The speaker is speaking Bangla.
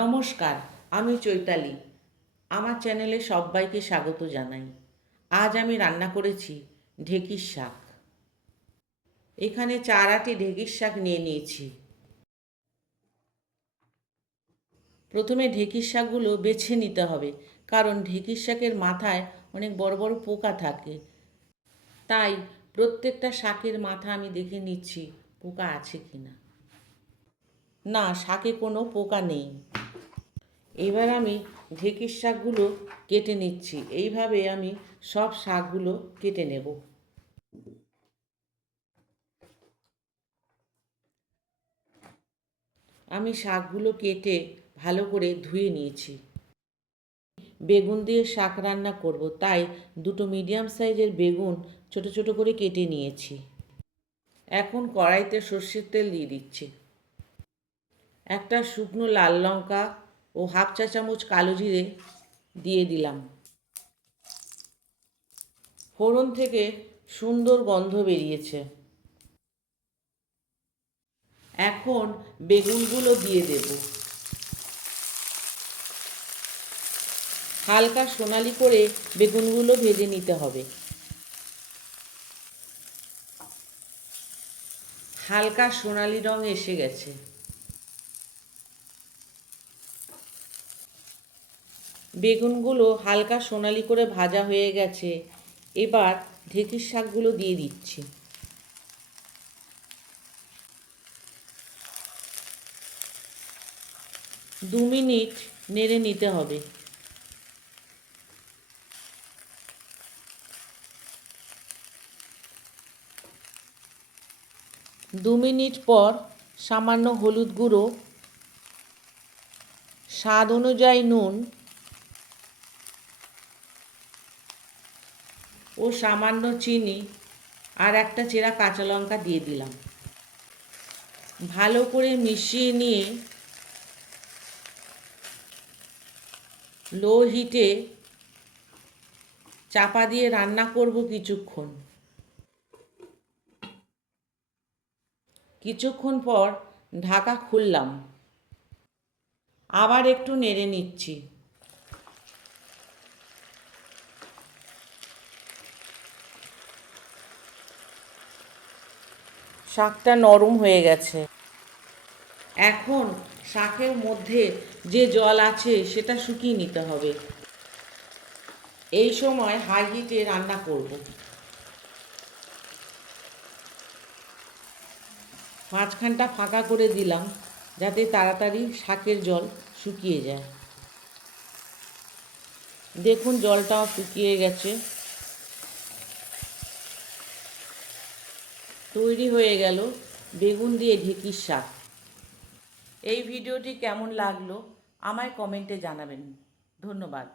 নমস্কার, আমি চৈতালি। আমার চ্যানেলে সবাইকে স্বাগত জানাই। আজ আমি রান্না করেছি ঢেঁকির শাক। এখানে 4 আটি ঢেঁকির শাক নিয়ে নিয়েছি। প্রথমে ঢেঁকির শাকগুলো বেছে নিতে হবে, কারণ ঢেঁকির শাকের মাথায় অনেক বড় বড় পোকা থাকে। তাই প্রত্যেকটা শাকের মাথা আমি দেখে নিচ্ছি পোকা আছে কিনা। না, শাকে কোনো পোকা নেই। এবার আমি ঢেঁকির শাকগুলো কেটে নিচ্ছি। এইভাবে আমি সব শাকগুলো কেটে নেব। আমি শাকগুলো কেটে ভালো করে ধুয়ে নিয়েছি। বেগুন দিয়ে শাক রান্না করব, তাই 2টো মিডিয়াম সাইজের বেগুন ছোট ছোট করে কেটে নিয়েছি। এখন কড়াইতে সর্ষের তেল দিয়ে দিচ্ছি। একটা শুকনো লাল লঙ্কা ও হাফ চা চামচ কালো জিরে দিয়ে দিলাম। ফোড়ন থেকে সুন্দর গন্ধ বেরিয়েছে। এখন বেগুনগুলো দিয়ে দেব। হালকা সোনালি করে বেগুনগুলো ভেজে নিতে হবে। হালকা সোনালি রং এসে গেছে। বেগুনগুলো হালকা সোনালি করে ভাজা হয়ে গেছে। এবার ঢেঁকির শাকগুলো দিয়ে দিচ্ছি। দু মিনিট নেড়ে নিতে হবে। দু মিনিট পর সামান্য হলুদ গুঁড়ো, স্বাদ অনুযায়ী নুন ও সামান্য চিনি আর একটা চেরা কাঁচা লঙ্কা দিয়ে দিলাম। ভালো করে মিশিয়ে নিয়ে লো হিটে চাপা দিয়ে রান্না করব কিছুক্ষণ। কিছুক্ষণ পর ঢাকা খুললাম। আবার একটু নেড়ে নিচ্ছি। শাকটা নরম হয়ে গেছে। এখন শাকের মধ্যে যে জল আছে সেটা শুকিয়ে নিতে হবে। এই সময় হাই হিটে রান্না করব। মাঝখানটা ফাঁকা করে দিলাম যাতে তাড়াতাড়ি শাকের জল শুকিয়ে যায়। দেখুন জলটাও শুকিয়ে গেছে। তৈরি হয়ে গেল বেগুন দিয়ে ঢেঁকির শাক। এই ভিডিওটি কেমন লাগলো আমায় কমেন্টে জানাবেন। ধন্যবাদ।